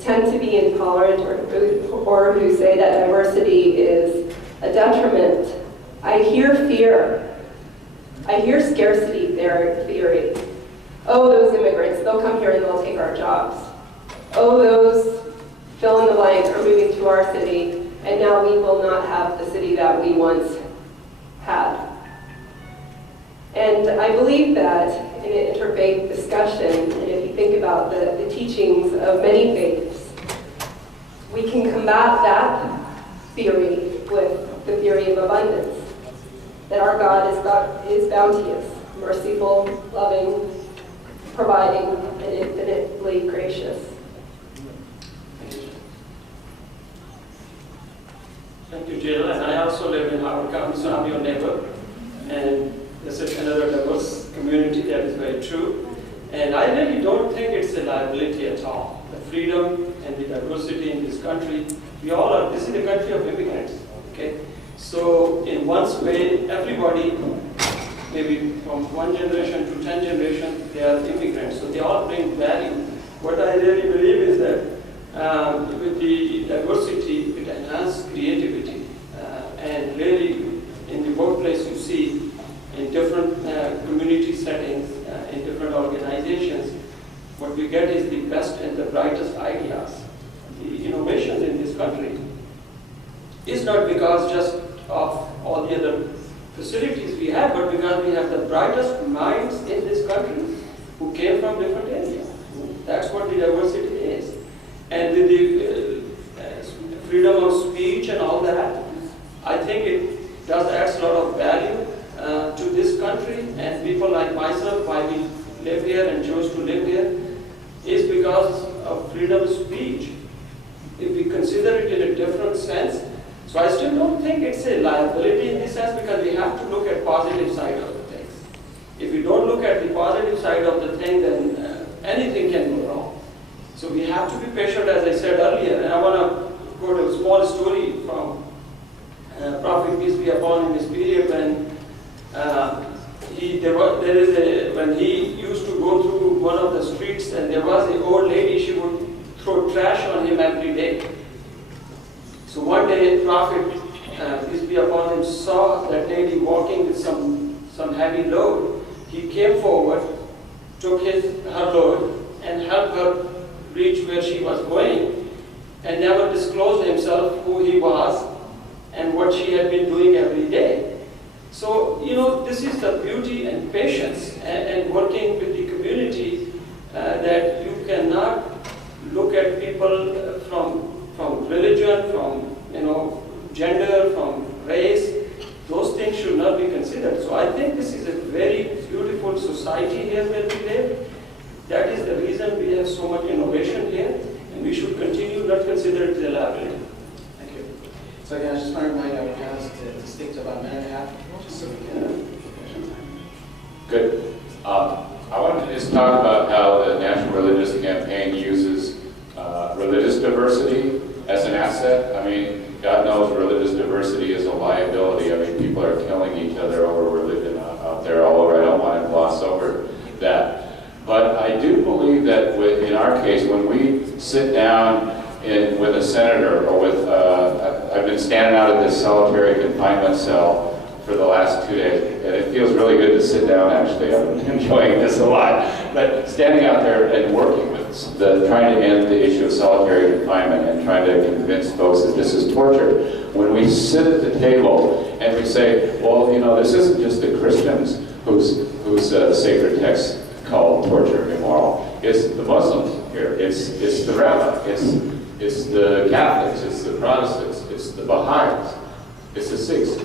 tend to be intolerant or who say that diversity is a detriment, I hear fear. I hear scarcity theory. Oh, those immigrants, they'll come here and they'll take our jobs. Oh, those fill in the blank are moving to our city, and now we will not have the city that we once had. And I believe that in an interfaith discussion, and if you think about the teachings of many faiths, we can combat that theory with the theory of abundance. That our God is bounteous, merciful, loving, providing, and infinitely gracious. Thank you, Jill. And I also live in Howard County, so I'm your neighbor. And this is another diverse community, that is very true. And I really don't think it's a liability at all. The freedom and the diversity in this country, this is the country of immigrants, okay? So in one way, everybody, maybe from one generation to 10 generations, they are immigrants, so they all bring value. What I really believe is that with the diversity, it enhances creativity. And really, in the workplace, you see, in different community settings, in different organizations, what we get is the best and the brightest ideas. The innovations in this country is not because just of all the other facilities we have, but because we have the brightest minds in this country who came from different areas. That's what the diversity is. And with the freedom of speech and all that, I think it does add a lot of value to this country, and people like myself, why we live here and chose to live here, is because of freedom of speech. If we consider it in a different sense, so I still don't think it's a liability in this sense, because we have to look at positive side of the things. If we don't look at the positive side of the thing, then anything can go wrong. So we have to be patient, as I said earlier, and I want to quote a small story from Prophet peace be upon him, his period when when he used to go through one of the streets, and there was an old lady, she would throw trash on him every day. So one day, Prophet peace be upon him saw that lady walking with some heavy load. He came forward, took her load, and helped her reach where she was going, and never disclosed himself who he was and what she had been doing every day. So, this is the beauty and patience and working with the community, that you cannot look at people from religion, from gender, from race. Those things should not be considered. So I think this is a very beautiful society here where we live. That is the reason we have so much innovation here, and we should continue not consider it a liability. Thank you. So again, I just want to remind our panelists to stick to about a minute and a half, just so we can. Good. I wanted to just talk about how the National Religious Campaign uses religious diversity as an asset. I mean, God knows religious diversity is a liability. I mean, people are killing each other over religion out there all over. I don't want to gloss over that. But I do believe that in our case, when we sit down with a senator or with, I've been standing out of this solitary confinement cell for the last 2 days, and it feels really good to sit down, actually. I'm enjoying this a lot. But standing out there and working with trying to end the issue of solitary confinement and trying to convince folks that this is torture, when we sit at the table and we say, well, this isn't just the Christians whose sacred text called torture immoral. It's the Muslims here. It's the rabbi. It's the Catholics. It's the Protestants. It's the Baha'is. It's the Sikhs.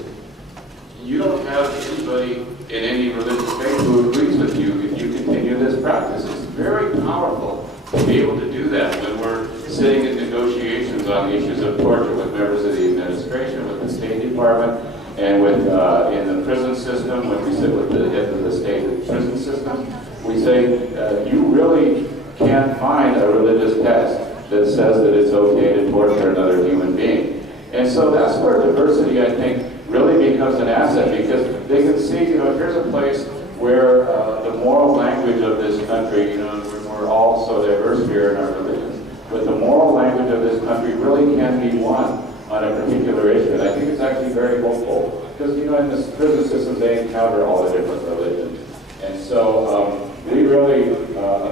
You don't have anybody in any religious faith who agrees with you if you continue this practice. It's very powerful to be able to do that when we're sitting in negotiations on the issues of torture with members of the administration, with the State Department, and with in the prison system, when we sit with the heads of the state prison system. We say, you really can't find a religious text that says that it's okay to torture another human being. And so that's where diversity, I think, really becomes an asset, because they can see, here's a place where the moral language of this country, we're all so diverse here in our religions. but the moral language of this country really can be won on a particular issue. And I think it's actually very hopeful. Because, you know, in the prison systems, they encounter all the different religions. And so we really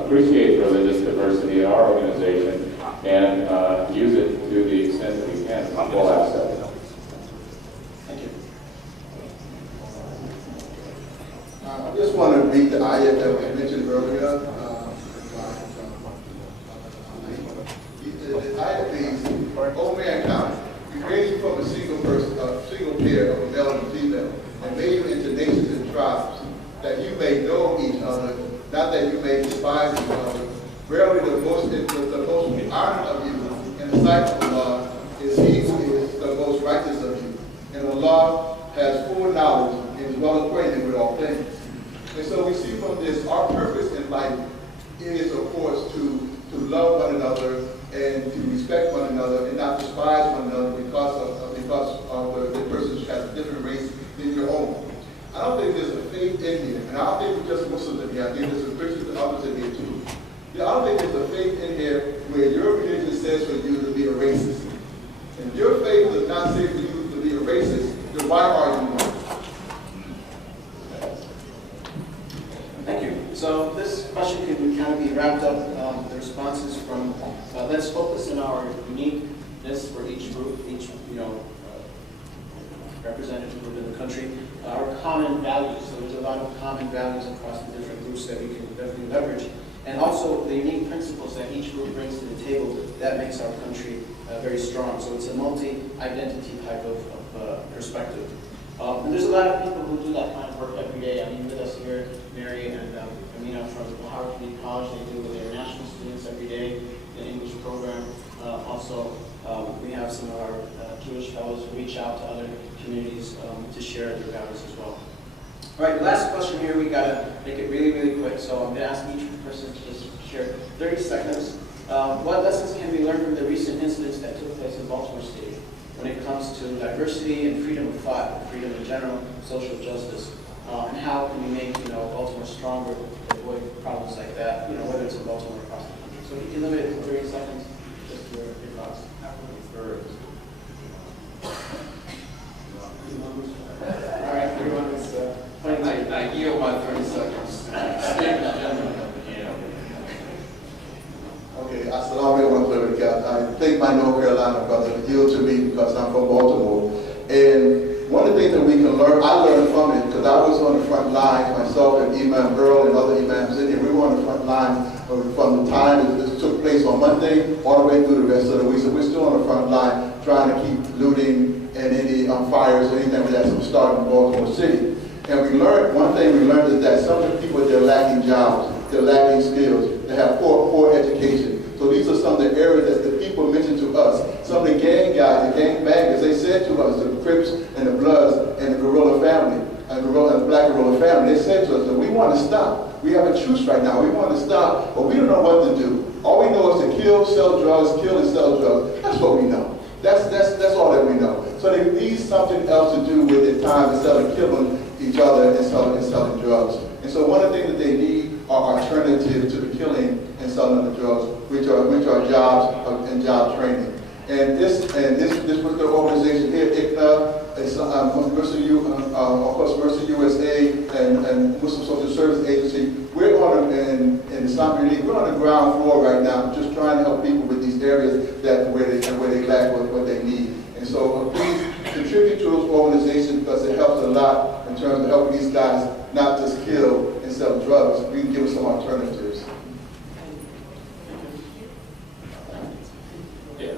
appreciate religious diversity in our organization and use it to the extent that we can, to full access. Thank you. I just want to read the ayat that we mentioned earlier. The ayat reads, "O mankind, we created you from a single person, a single pair of a male and a female, and made you into nations and tribes, that you may know each other, not that you may despise each other. Verily, the most honored of you in the sight of Allah is He who is the most righteous of you. And Allah has full knowledge and is well acquainted with all things." And so we see from this, our purpose in life is, of course, to love one another and to respect one another and not despise one another because of the person who has a different race than your own. I don't think there's a faith in here, and I don't think we're just Muslims in here. I think there's some Christians and others in here too. I don't think there's a faith in here where your religion says for you to be a racist. And if your faith does not say for you to be a racist, then why are you one? Thank you. So this question can kind of be wrapped up. The responses from, let's focus on our uniqueness for each group, each representative group in the country. Our common values. So there's a lot of common values across the different groups that we can definitely leverage. And also the unique principles that each group brings to the table that makes our country very strong. So it's a multi-identity type of perspective. And there's a lot of people who do that kind of work every day. I mean, with us here, Mary and Amina from Howard Community College, they do with their national students every day, the English program. Also, we have some of our Jewish fellows who reach out to other communities to share their values as well. All right, the last question here, we gotta make it really, really quick. So I'm gonna ask each person to just share 30 seconds. What lessons can we learn from the recent incidents that took place in Baltimore State when it comes to diversity and freedom of thought, freedom in general, social justice, and how can we make Baltimore stronger to avoid problems like that, whether it's in Baltimore or across the country. So you can limit it to 30 seconds, just your thoughts. All right, everyone is playing. I yield my 30 seconds. Okay, assalamu alaikum wa rahmatullah. I thank my North Carolina brother to yield to me because I'm from Baltimore. And one of the things that we can learn, I learned from it because I was on the front line, myself and Imam Earl and other imams in here. We were on the front line from the time this took place on Monday all the way through the rest of the week. So we're still on the front line trying to keep looting and any fires or anything that's starting in Baltimore City. And we learned, one thing we learned is that some of the people, they're lacking jobs, they're lacking skills, they have poor education. So these are some of the areas that the people mentioned to us. Some of the gang guys, the gang bangers, they said to us, the Crips and the Bloods and the Gorilla family, and the Black Gorilla family, they said to us that we want to stop. We have a truce right now. We want to stop, but we don't know what to do. All we know is to kill, sell drugs, kill and sell drugs. That's what we know. That's all that we know. So they need something else to do with their time instead of killing each other and selling drugs. And so one of the things that they need are alternatives to the killing and selling of the drugs, which are jobs and job training. And this particular organization here, ICNA, is Mercy USA and Muslim Social Service Agency. We're on in the Islamic Relief. We're on the ground floor right now, just trying to help people with these areas where they lack what they need. And so please contribute to those organizations because it helps a lot in terms of helping these guys not just kill and sell drugs. We can give them some alternatives. Yeah.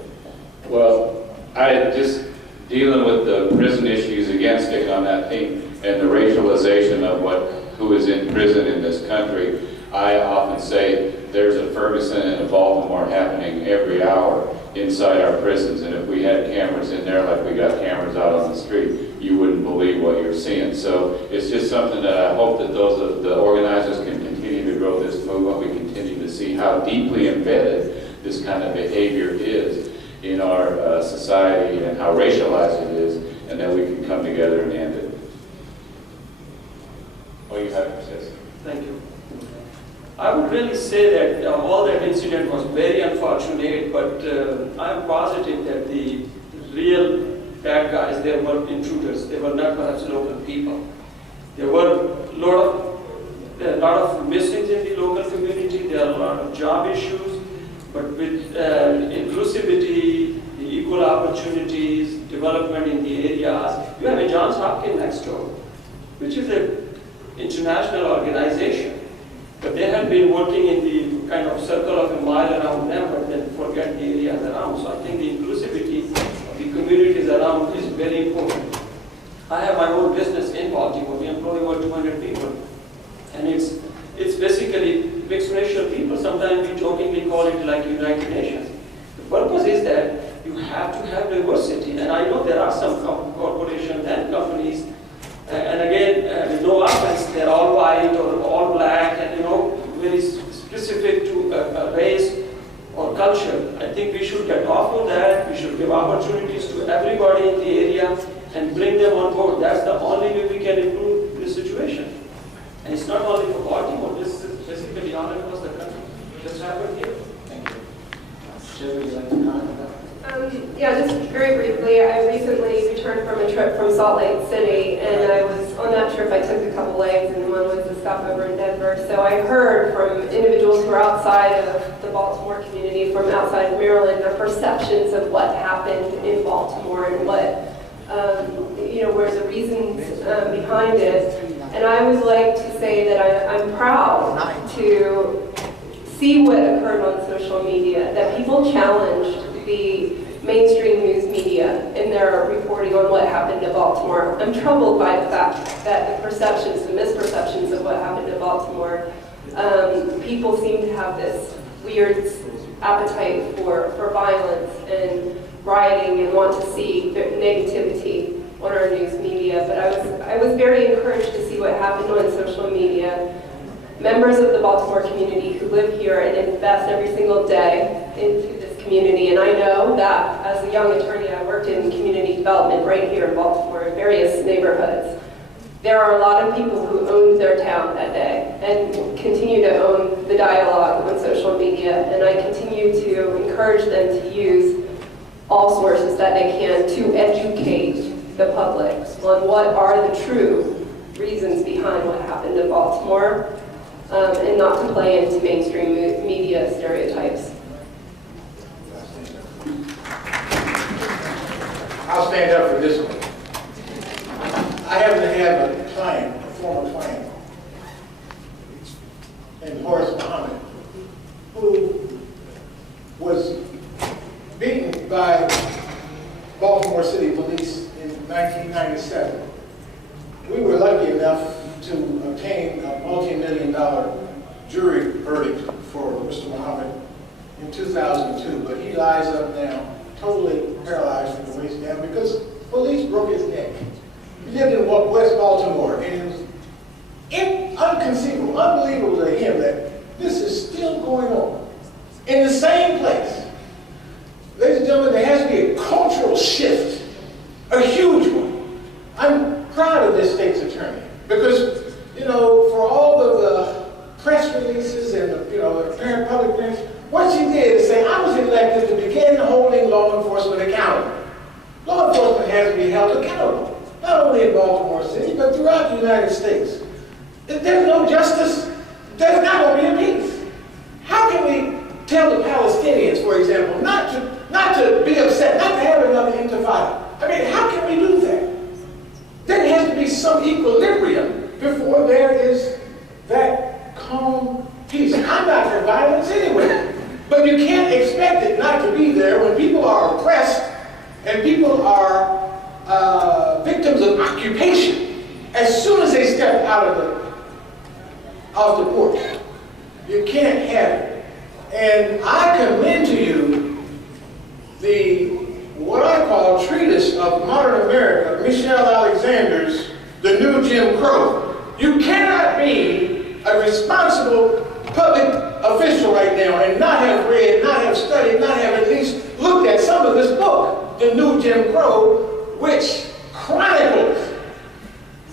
Well, I just dealing with the prison issues again, stick on that theme, and the racialization of who is in prison in this country. I often say there's a Ferguson and a Baltimore happening every hour inside our prisons, and if we had cameras in there like we got cameras out on the street, you wouldn't believe what you're seeing. So it's just something that I hope that the organizers can continue to grow this movement. We continue to see how deeply embedded this kind of behavior is in our society and how racialized it is, and that we can come together and end it. Oh, you have to say. Thank you. I would really say that all that incident was very unfortunate, but I'm positive that the real bad guys, they were intruders. They were not perhaps local people. There were a lot of missings in the local community. There are a lot of job issues, but with inclusivity, the equal opportunities, development in the areas. You have a Johns Hopkins next door, which is an international organization. But they have been working in the kind of circle of a mile around them, but then forget the areas around. So I think the inclusivity of the communities around is very important. I have my own business in Baltimore. We employ over 200 people. And it's basically mixed racial people. Sometimes we jokingly call it like United Nations. The purpose is that you have to have diversity. And I know there are some corporations and companies, and again, with no offense, they're all white or all black and, very specific to a race or culture. I think we should get off of that. We should give opportunities to everybody in the area and bring them on board. That's the only way we can improve the situation. And it's not only for Baltimore, this is basically all across the country. It just happened here. Thank you. Jill, would you like to comment on that? Yeah, just very briefly, I recently returned from a trip from Salt Lake City, and on that trip I took a couple legs, and one was a stopover in Denver. So I heard from individuals who are outside of the Baltimore community, from outside of Maryland, their perceptions of what happened in Baltimore and what, were the reasons behind it. And I would like to say that I'm proud to see what occurred on social media, that people challenged the mainstream news media in their reporting on what happened to Baltimore. I'm troubled by the fact that the misperceptions of what happened to Baltimore, people seem to have this weird appetite for violence and rioting and want to see negativity on our news media. But I was very encouraged to see what happened on social media. Members of the Baltimore community who live here and invest every single day into this community. And I know that as a young attorney, I worked in community development right here in Baltimore in various neighborhoods. There are a lot of people who owned their town that day and continue to own the dialogue on social media. And I continue to encourage them to use all sources that they can to educate the public on what are the true reasons behind what happened in Baltimore, and not to play into mainstream media stereotypes. I'll stand up for this one. I happen to have a client, a former client, named Horace Muhammad, who was beaten by Baltimore City Police in 1997. We were lucky enough to obtain a multi-million-dollar jury verdict for Mr. Muhammad in 2002, but he lies up now totally paralyzed from the waist down because police broke his neck. He lived in West Baltimore, and it was inconceivable, unbelievable to him that this is still going on in the same place. Ladies and gentlemen, there has to be a cultural shift, a huge one. I'm proud of this state's attorney because, for all of the press releases and the apparent public things, what she did is say, I was elected to begin holding law enforcement accountable. Law enforcement has to be held accountable, not only in Baltimore City, but throughout the United States. If there's no justice, there's not going to be a peace. How can we tell the Palestinians, for example, not to be upset, not to have another intifada? I mean, how can we do that? There has to be some equilibrium before there is that calm peace. I'm not for violence anyway, but you can't expect it not to be there when people are oppressed and people are victims of occupation as soon as they step out of the porch. You can't have it. And I commend to you what I call treatise of modern America, Michelle Alexander's The New Jim Crow. You cannot be a responsible public official right now and not have read, not have studied, not have at least looked at some of this book, The New Jim Crow, which chronicles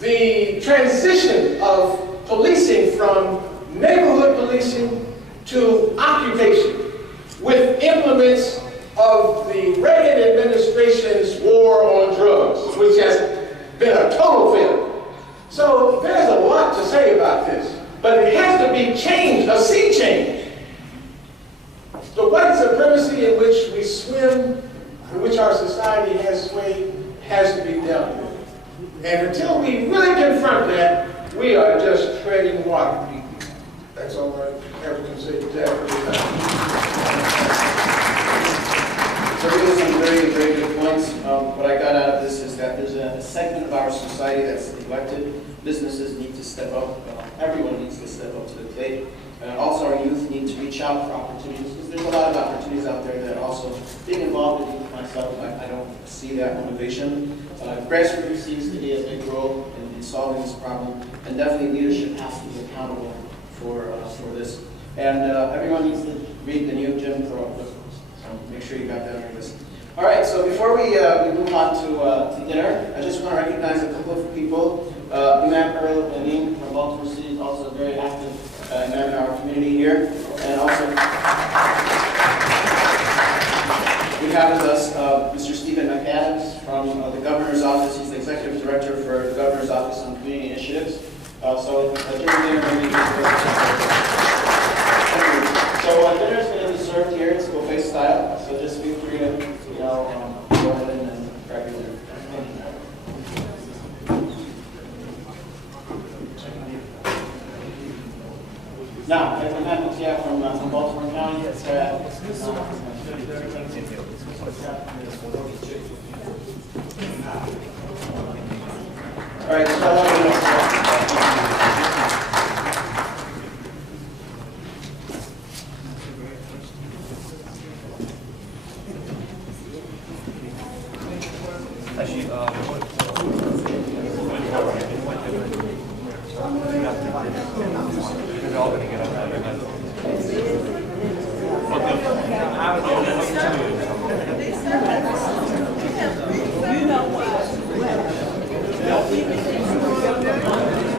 the transition of policing from neighborhood policing to occupation with implements of the Reagan administration's war on drugs, which has been a total failure. So there's a lot to say about this, but it has to be changed, a sea change. The white supremacy in which we swim, in which our society has swayed, has to be dealt with. And until we really confront that, we are just treading water. That's all I have to say to that for the time. So these are some very, very good points. What I got out of this is that there's a segment of our society that's neglected. Businesses need to step up. Everyone needs to step up to the plate. Also, our youth need to reach out for opportunities, because there's a lot of opportunities out there that also, being involved in youth myself, I don't see that motivation. Grassroots seems to be a big role in solving this problem, and definitely leadership has to be accountable for this. And everyone needs to read the new Jim Crow book, so make sure you got that on your list. All right, so before we move on to dinner, I just want to recognize a couple of people. Imam Earl Amin from Baltimore City is also very active imam in our community here. And also, we have with us Mr. Stephen McAdams from the Governor's Office. He's the Executive Director for the Governor's Office on Community Initiatives. So dinner is going to be served here. It's buffet style. So just feel free to, go ahead and grab your dinner. Now, I have Mutia from Baltimore County. All right, so I want to know. Actually,